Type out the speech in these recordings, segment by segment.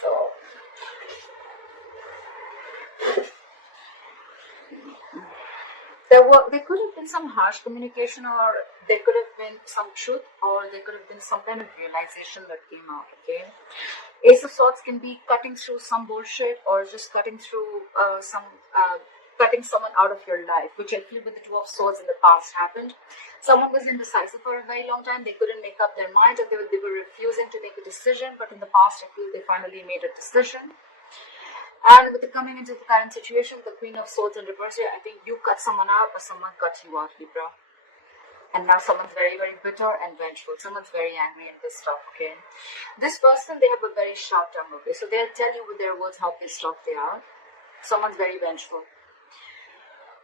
So there could have been some harsh communication, or there could have been some truth, or there could have been some kind of realization that came out, okay? Ace of Swords can be cutting through some bullshit, or just cutting through cutting someone out of your life, which I feel with the Two of Swords in the past happened. Someone was indecisive for a very long time. They couldn't make up their mind, and they were refusing to make a decision, but in the past I feel they finally made a decision. And with the coming into the current situation, the Queen of Swords in reverse here, I think you cut someone out or someone cut you out, Libra. And now someone's very, very bitter and vengeful. Someone's very angry and pissed off, okay? This person, they have a very sharp tongue, okay? So they'll tell you with their words how pissed off they are. Someone's very vengeful.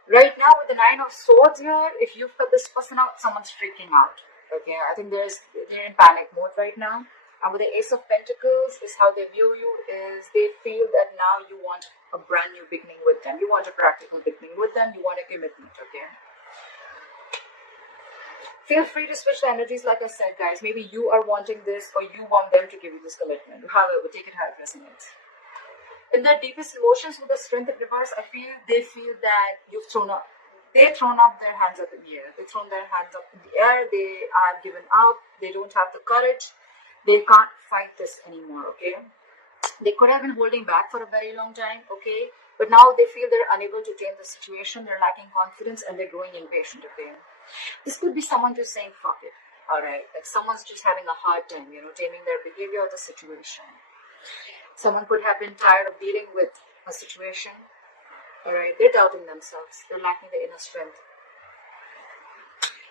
Right now, with the Nine of Swords here, if you've cut this person out, someone's freaking out, okay? I think they're in panic mode right now. And with the Ace of Pentacles, is how they view you, is they feel that now you want a brand new beginning with them. You want a practical beginning with them. You want a commitment, okay? Feel free to switch the energies, like I said, guys. Maybe you are wanting this, or you want them to give you this commitment. However, take it how it resonates. In their deepest emotions, with the Strength in reverse, I feel they feel that they've thrown up their hands up in the air. They've thrown their hands up in the air. They are given up. They don't have the courage. They can't fight this anymore, okay? They could have been holding back for a very long time, okay? But now they feel they're unable to tame the situation. They're lacking confidence and they're growing impatient, okay? This could be someone just saying, fuck it, all right? Like someone's just having a hard time, taming their behavior or the situation. Someone could have been tired of dealing with a situation, all right? They're doubting themselves. They're lacking the inner strength.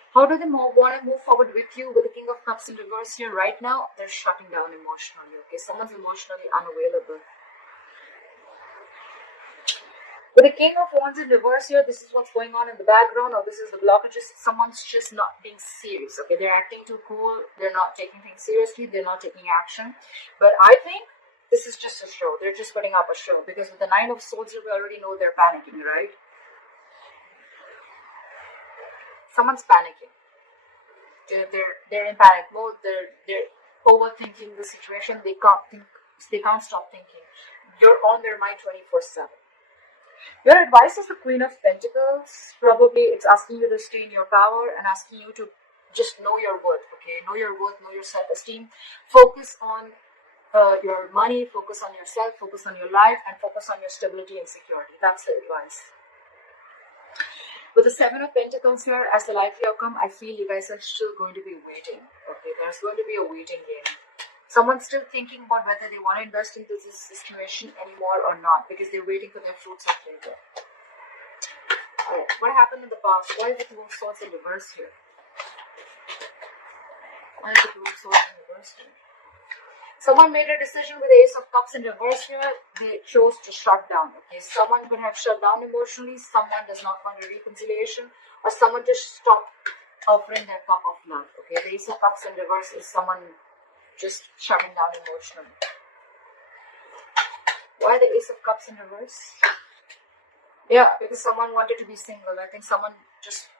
How do they want to move forward with you? With the King of Cups in reverse here right now, they're shutting down emotionally, okay? Someone's emotionally unavailable. With the King of Wands in reverse here, this is what's going on in the background, or this is the blockages. Someone's just not being serious, okay? They're acting too cool. They're not taking things seriously. They're not taking action. But I think this is just a show. They're just putting up a show, because with the Nine of Swords here, we already know they're panicking, right? Someone's panicking. They're in panic mode. They're overthinking the situation. They can't think. They can't stop thinking. You're on their mind 24/7. Your advice is the Queen of Pentacles. Probably it's asking you to stay in your power and asking you to just know your worth. Okay, know your worth, know your self-esteem. Focus on your money. Focus on yourself. Focus on your life, and focus on your stability and security. That's the advice. With the Seven of Pentacles here as the life outcome, I feel you guys are still going to be waiting. Okay, there's going to be a waiting game. Someone's still thinking about whether they want to invest into this situation anymore or not, because they're waiting for their fruits of labor. Alright, what happened in the past? Why is the Two of Swords in reverse here? Why is the Two of Swords in reverse here? Someone made a decision with the Ace of Cups in reverse here. They chose to shut down. Okay, someone could have shut down emotionally. Someone does not want a reconciliation, or someone just stopped offering their cup of love. Okay, the Ace of Cups in reverse is someone just shutting down emotionally. Why the Ace of Cups in reverse? Yeah, because someone wanted to be single. I think someone just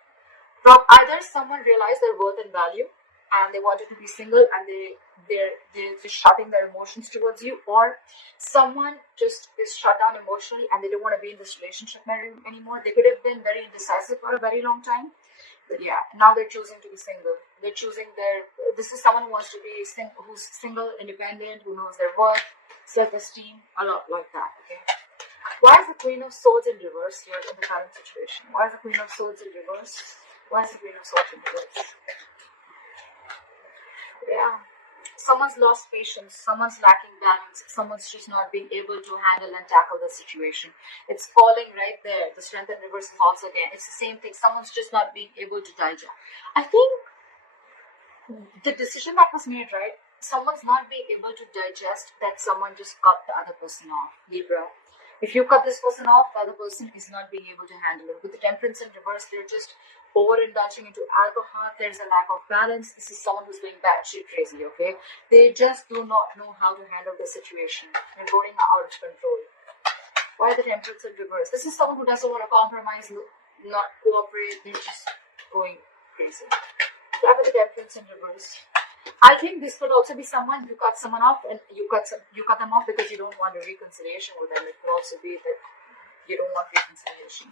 either someone realized their worth and value, and they wanted to be single, and they're just shutting their emotions towards you, or someone just is shut down emotionally and they don't want to be in this relationship anymore. They could have been very indecisive for a very long time, but yeah, now they're choosing to be single. They're choosing this is someone who wants to be who's single, independent, who knows their worth, self-esteem, a lot like that, okay? Why is the Queen of Swords in reverse here in the current situation? Why is the Queen of Swords in reverse? Why is the Queen of Swords in reverse? Yeah, someone's lost patience, someone's lacking balance, someone's just not being able to handle and tackle the situation. It's falling right there. The Strength in reverse is also again. It's the same thing. Someone's just not being able to digest. I think the decision that was made, right? Someone's not being able to digest that someone just cut the other person off. Libra. If you cut this person off, the other person is not being able to handle it. With the Temperance in reverse, they're just overindulging into alcohol. There's a lack of balance. This is someone who's going batshit crazy, okay? They just do not know how to handle the situation. They're going out of control. Why the Temperance in reverse? This is someone who doesn't want to compromise, not cooperate. They're just going crazy. Why the Temperance in reverse? I think this could also be someone you cut someone off and you cut them off because you don't want a reconciliation with them. It could also be that you don't want reconciliation.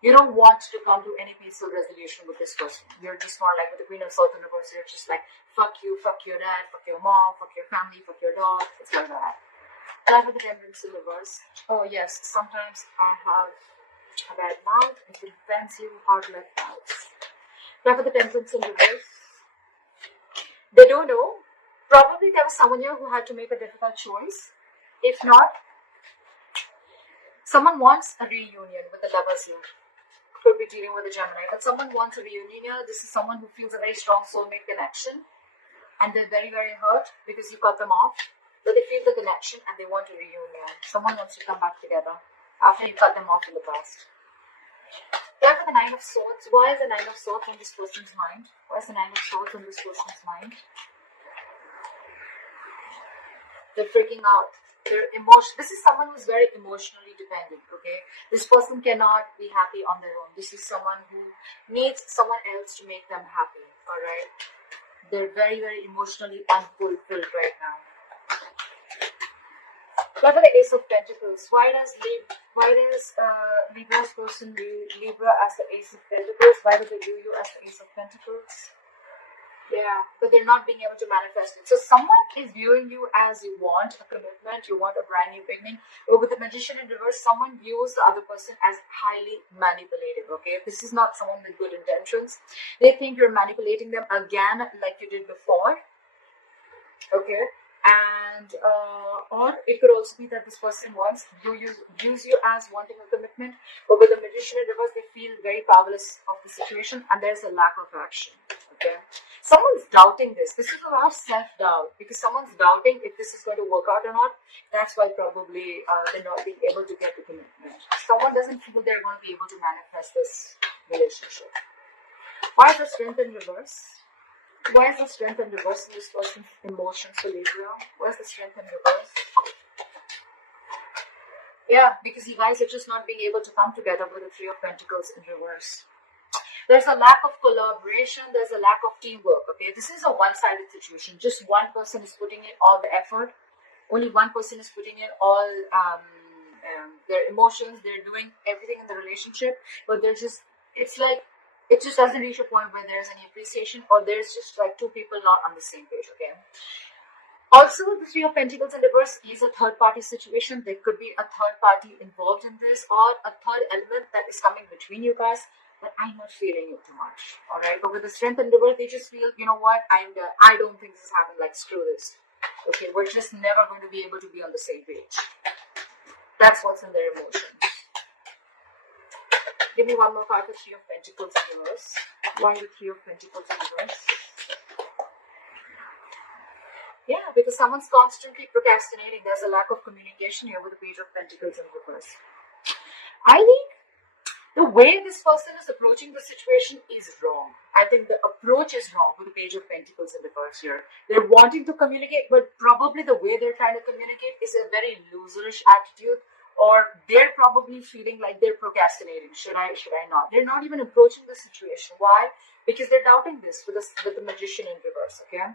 You don't want to come to any peaceful resolution with this person. You're just more like with the Queen of Swords in reverse. You're just like, fuck you, fuck your dad, fuck your mom, fuck your family, fuck your dog. It's like that. Life with the Temperance in reverse. Oh yes, sometimes I have a bad mouth. It can offend you, hard left mouth. Life with the Temperance in reverse. They don't know. Probably there was someone here who had to make a difficult choice. If not, someone wants a reunion with the Lovers here. Could be dealing with a Gemini, but someone wants a reunion here. This is someone who feels a very strong soulmate connection, and they're very, very hurt because you cut them off. But they feel the connection and they want a reunion. Someone wants to come back together after you cut them off in the past. Then with the Nine of Swords. Why is the Nine of Swords on this person's mind? Why is the Nine of Swords on this person's mind? They're freaking out. They're emotional. This is someone who's very emotionally dependent, okay? This person cannot be happy on their own. This is someone who needs someone else to make them happy, alright? They're very, very emotionally unfulfilled right now. What about the Ace of Pentacles? Why does Libra's person view Libra as the Ace of Pentacles? Why do they view you as the Ace of Pentacles? Yeah, but they're not being able to manifest it. So someone is viewing you as you want a commitment, you want a brand new beginning. But with the Magician in reverse, someone views the other person as highly manipulative, okay? This is not someone with good intentions. They think you're manipulating them again like you did before, okay? And or it could also be that this person views you as wanting a commitment, but with the Magician in reverse, they feel very powerless of the situation and there's a lack of action, okay? Someone's doubting this. This is a lot of self-doubt because someone's doubting if this is going to work out or not. That's why probably they're not being able to get the commitment. Someone doesn't feel they're going to be able to manifest this relationship. Why is the Strength in reverse? Why is the Strength in reverse in this person's emotions for Libra? Why is the Strength in reverse? Yeah, because you guys are just not being able to come together with the Three of Pentacles in reverse. There's a lack of collaboration. There's a lack of teamwork, okay? This is a one-sided situation. Just one person is putting in all the effort. Only one person is putting in all their emotions. They're doing everything in the relationship. But it just doesn't reach a point where there's any appreciation or there's just like two people not on the same page, okay? Also, the Three of Pentacles in reverse is a third-party situation. There could be a third party involved in this or a third element that is coming between you guys. But I'm not feeling it too much, alright? But with the Strength in reverse, they just feel, you know what, I don't think this has happened, like, screw this. Okay, we're just never going to be able to be on the same page. That's what's in their emotions. Give me one more card for Three of Pentacles in reverse. Why the Three of Pentacles in reverse? Yeah, because someone's constantly procrastinating. There's a lack of communication here with the Page of Pentacles in reverse. I think the way this person is approaching the situation is wrong. I think the approach is wrong with the Page of Pentacles in reverse here. They're wanting to communicate, but probably the way they're trying to communicate is a very loserish attitude, or they're probably feeling like they're procrastinating. Should I not? They're not even approaching the situation. Why? Because they're doubting this with the Magician in reverse, okay?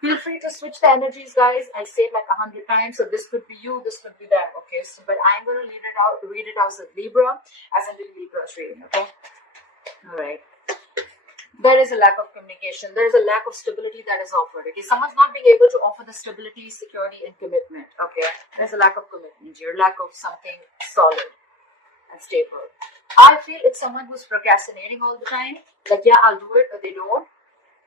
Feel free to switch the energies, guys. I say it like 100 times, so this could be you, this could be them, okay? So, but I'm going to read it out as a Libra, as in the Libra's reading, okay? All right. There is a lack of communication. There is a lack of stability that is offered, okay? Someone's not being able to offer the stability, security, and commitment, okay? There's a lack of commitment here, lack of something solid and stable. I feel it's someone who's procrastinating all the time. Like, yeah, I'll do it, but they don't.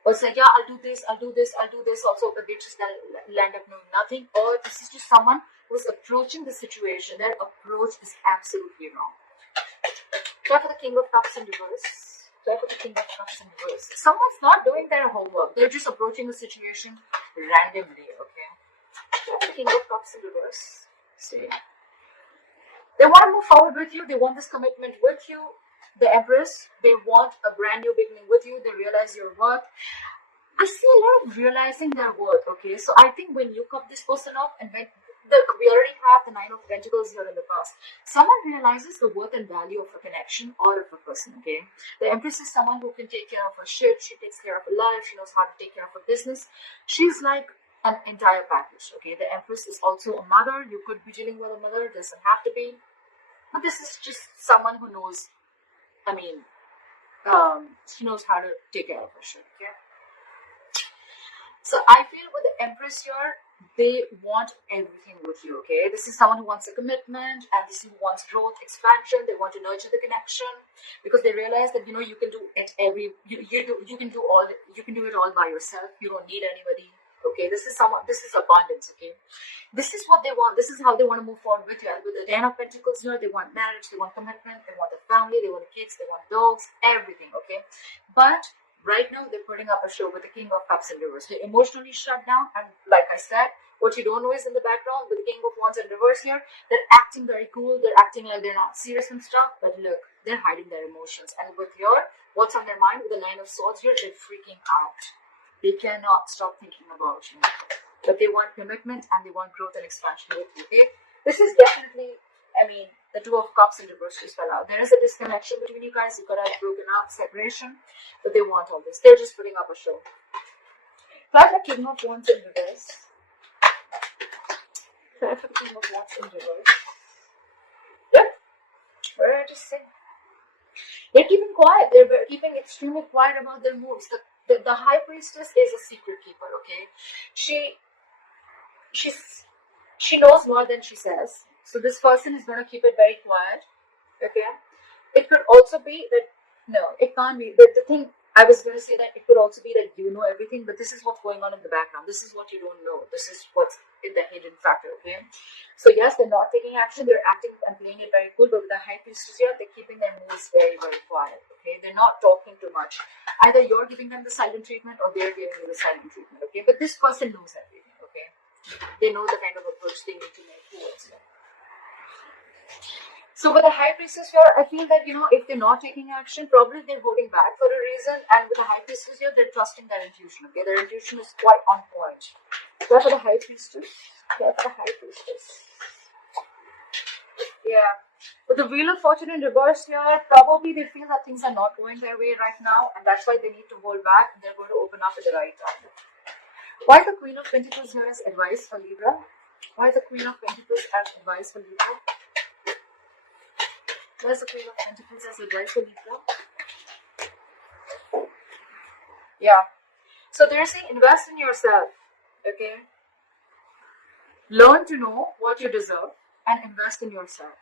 Or say, yeah, I'll do this also, but they just land up doing nothing. Or this is just someone who's approaching the situation. Their approach is absolutely wrong. Try for the King of Cups in reverse. Try for the King of Cups in reverse. Someone's not doing their homework. They're just approaching the situation randomly, okay? Try for the King of Cups in reverse. See. They want to move forward with you. They want this commitment with you. The Empress, they want a brand new beginning with you. They realize your worth. I see a lot of realizing their worth, okay? So I think when you cut this person off and when Look, we already have the Nine of Pentacles here in the past. Someone realizes the worth and value of a connection or of a person, okay? The Empress is someone who can take care of her shit. She takes care of her life. She knows how to take care of her business. She's like an entire package, okay? The Empress is also a mother. You could be dealing with a mother. Doesn't have to be. But this is just someone who knows, I mean, she knows how to take care of her shit, okay? So I feel with the Empress here, they want everything with you, okay? This is someone who wants a commitment, and this is who wants growth, expansion. They want to nurture the connection because they realize that, you know, you can do it you can do it all by yourself. You don't need anybody, okay? This is abundance, okay? This is what they want. This is how they want to move forward with you. And with the Ten of Pentacles here, they want marriage, they want commitment, they want a family, they want kids, they want dogs, everything, okay? But right now, they're putting up a show with the King of Cups in reverse. They're emotionally shut down, and like I said, what you don't know is in the background with the King of Wands in reverse here, they're acting very cool. They're acting like they're not serious and stuff, but look, they're hiding their emotions. And with your, what's on their mind with the Nine of Swords here, they're freaking out. They cannot stop thinking about you. But they want commitment and they want growth and expansion with you, okay? This is definitely, I mean, the Two of Cups in reverse just fell out. There is a disconnection between you guys. You could have broken up, separation, but they want all this. They're just putting up a show. Try the King of Wands in reverse. Try for the King of Wands in reverse. Yep. What did I just say? They're keeping quiet. They're keeping extremely quiet about their moves. The High Priestess is a secret keeper, okay? She knows more than she says. So this person is going to keep it very quiet, okay? It could also be that, no, it can't be. The thing, I was going to say that it could also be that you know everything, but this is what's going on in the background. This is what you don't know. This is what's in the hidden factor, okay? So yes, they're not taking action. They're acting and playing it very cool, but with the High Priestess here, they're keeping their moves very, very quiet, okay? They're not talking too much. Either you're giving them the silent treatment or they're giving you the silent treatment, okay? But this person knows everything, okay? They know the kind of approach they need to make towards you. So with the High Priestess here, I feel that, you know, if they're not taking action, probably they're holding back for a reason. And with the High Priestess here, they're trusting their intuition, okay? Their intuition is quite on point. Care for the High Priestess. Care for the High Priestess. Yeah. With the Wheel of Fortune in reverse here, probably they feel that things are not going their way right now. And that's why they need to hold back. And they're going to open up at the right time. Why the Queen of Pentacles here as advice for Libra? Why the Queen of Pentacles as advice for Libra? Where's the Queen of Pentacles as advice for Libra? Yeah. So they're saying invest in yourself. Okay. Learn to know what you deserve and invest in yourself.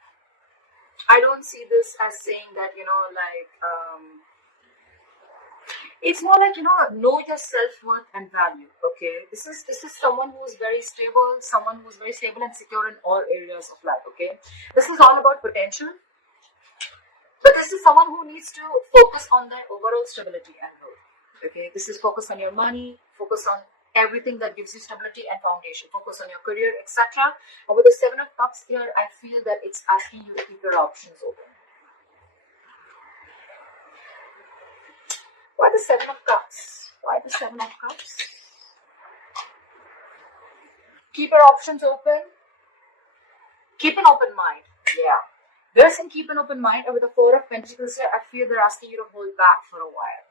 I don't see this as saying that, you know, like, it's more like, you know your self-worth and value, okay? This is someone who's very stable, and secure in all areas of life, okay? This is all about potential. But this is someone who needs to focus on their overall stability and growth. Okay, this is focus on your money, focus on everything that gives you stability and foundation, focus on your career, etc. And with the Seven of Cups here, I feel that it's asking you to keep your options open. Why the Seven of Cups? Why the Seven of Cups? Keep your options open. Keep an open mind. Yeah. They're saying keep an open mind, and with the Four of Pentacles here, I feel they're asking you to hold back for a while.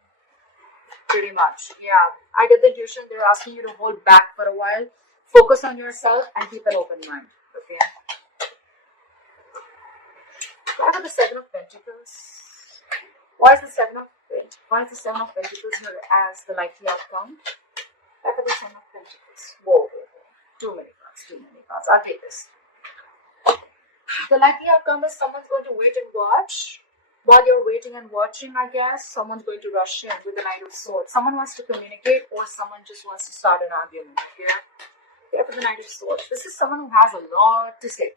Pretty much, yeah. I get the intuition they're asking you to hold back for a while, focus on yourself, and keep an open mind. Okay. Why are the Seven of Pentacles? Why is the Seven of Pentacles here as the likely outcome? Why are the Seven of Pentacles? Whoa. Too many cards. I'll take this. The likely outcome is someone's going to wait and watch. While you're waiting and watching, I guess, someone's going to rush in with the Knight of Swords. Someone wants to communicate, or someone just wants to start an argument. Yeah, for the Knight of Swords. This is someone who has a lot to say.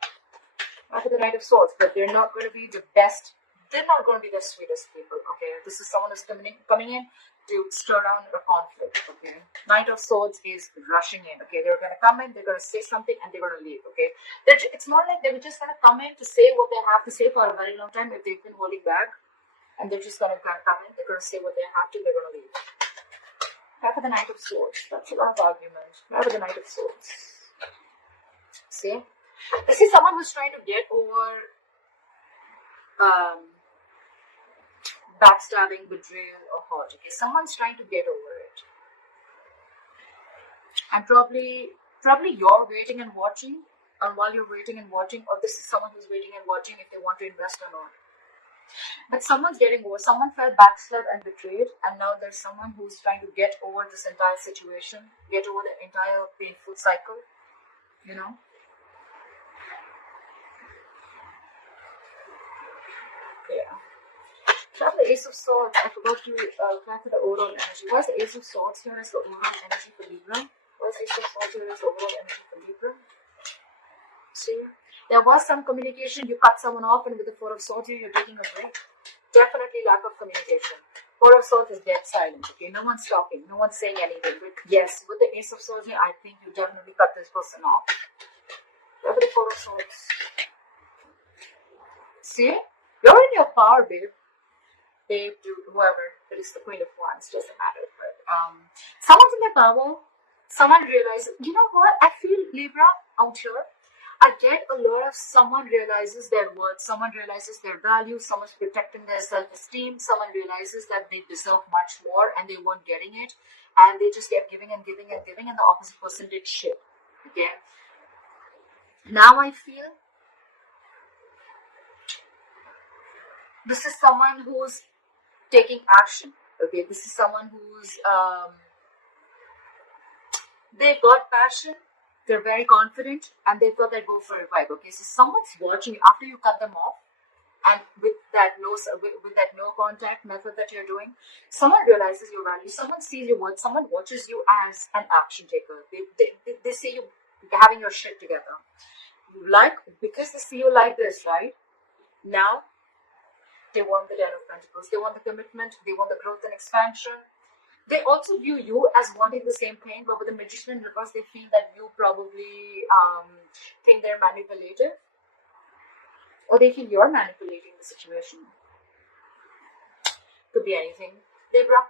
For the Knight of Swords, but they're not going to be the best. They're not going to be the sweetest people. Okay, this is someone who's coming in to stir around a conflict. Okay, Knight of Swords is rushing in. Okay, they're going to come in, they're going to say something, and they're going to leave. Okay, it's more like they're just going to come in to say what they have to say for a very long time if they've been holding back, and they're just going to come in, they're going to say what they have to, they're going to leave. Try for the Knight of Swords. That's a lot of argument. Try for the Knight of Swords. See? This is someone who's trying to get over backstabbing, betrayal, or hurt. Okay, someone's trying to get over it, and probably you're waiting and watching, and while you're waiting and watching, or this is someone who's waiting and watching if they want to invest or not. But someone's getting over. Someone felt backstabbed and betrayed, and now there's someone who's trying to get over this entire situation, get over the entire painful cycle. You know. Yeah. Have the Ace of Swords. I forgot to clarify the overall energy. Why is the Ace of Swords here as the overall energy for Libra? Why is the Ace of Swords here as the overall energy for Libra? See? There was some communication. You cut someone off, and with the Four of Swords here, you're taking a break. Definitely lack of communication. Four of Swords is dead silent. Okay, no one's talking. No one's saying anything. But yes, with the Ace of Swords here, I think you definitely cut this person off. Why the Four of Swords? See? You're in your power, babe. Babe, dude, whoever. It is the Queen of Wands, doesn't matter. But someone's in their power. Someone realizes, you know what? I feel Libra out here. I get a lot of someone realizes their worth, someone realizes their value, someone's protecting their self-esteem, someone realizes that they deserve much more and they weren't getting it, and they just kept giving and giving and giving, and the opposite person did shit. Okay. Now I feel this is someone who's taking action. Okay, this is someone who's they've got passion, they're very confident, and they thought they'd go for a vibe. Okay, so someone's watching you after you cut them off, and with that no contact method that you're doing, someone realizes your value, someone sees your worth, someone watches you as an action taker. They see you having your shit together. Because they see you like this, right? Now they want the Ten of Pentacles, they want the commitment, they want the growth and expansion. They also view you as wanting the same thing, but with the Magician in reverse, they feel that you probably think they're manipulative, or they feel you're manipulating the situation. Could be anything. Libra.